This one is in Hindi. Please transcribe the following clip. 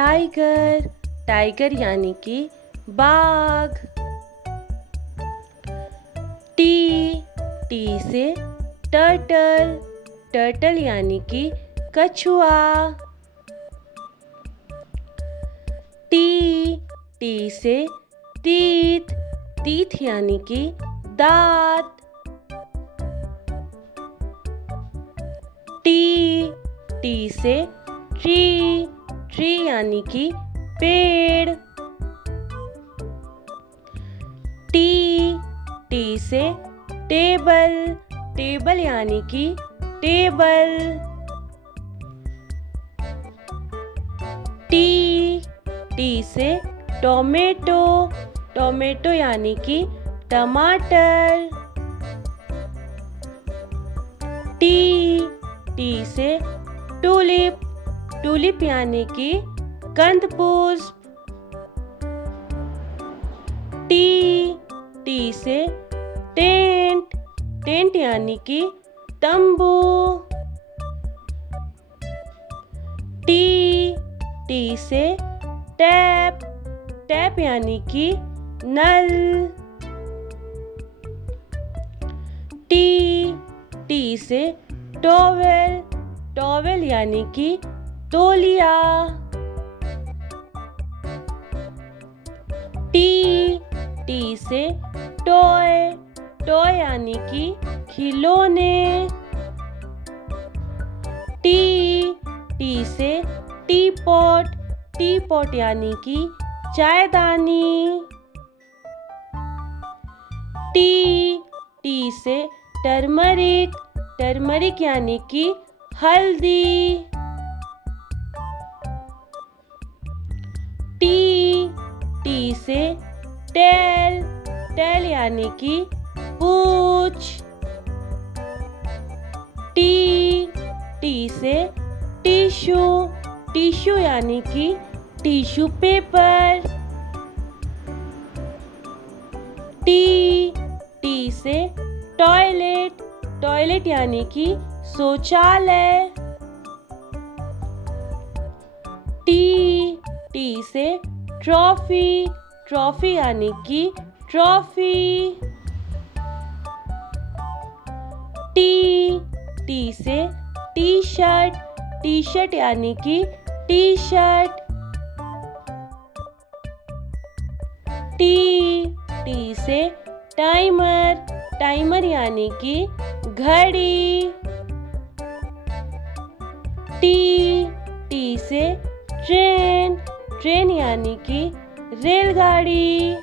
टाइगर, टाइगर यानी कि बाघ। टी, टी से टर्टल, टर्टल यानी कि कछुआ। टी, टी से टीथ, टीथ यानी कि दांत। टी, टी से ट्री, ट्री यानी कि पेड़। टी, टी से टेबल, टेबल यानी कि टेबल। टी, टी से टोमेटो, टोमेटो यानी कि टमाटर। टी, टी से टूलिप, टूलिप यानी कि गंधपुष्प। टी, टी से टेंट, टेंट यानी कि तंबू। टी, टी से टैप, टैप यानी कि नल। टी, टी से टॉवेल, टॉवेल यानी कि तौलिया। टी, टी से टॉय, टॉय यानी कि खिलौने। टी, टी से टी पॉट, टी पॉट यानी कि चायदानी। टी, टी से टर्मरिक, टर्मरिक यानी कि हल्दी। टी, टी से टेल, टेल यानी कि पूंछ। टी, टी से टिश्यू, टिश्यू यानी कि टिश्यू पेपर। टी, टी से टॉयलेट, टॉयलेट यानी कि शौचालय। टी, टी से ट्रॉफी, ट्रॉफी यानी कि ट्रॉफी। टी, टी से टी शर्ट, टी शर्ट यानी कि टी शर्ट। टी, टी से टाइमर, टाइमर यानी कि घड़ी। टी, टी से ट्रेन, ट्रेन यानी कि रेलगाड़ी।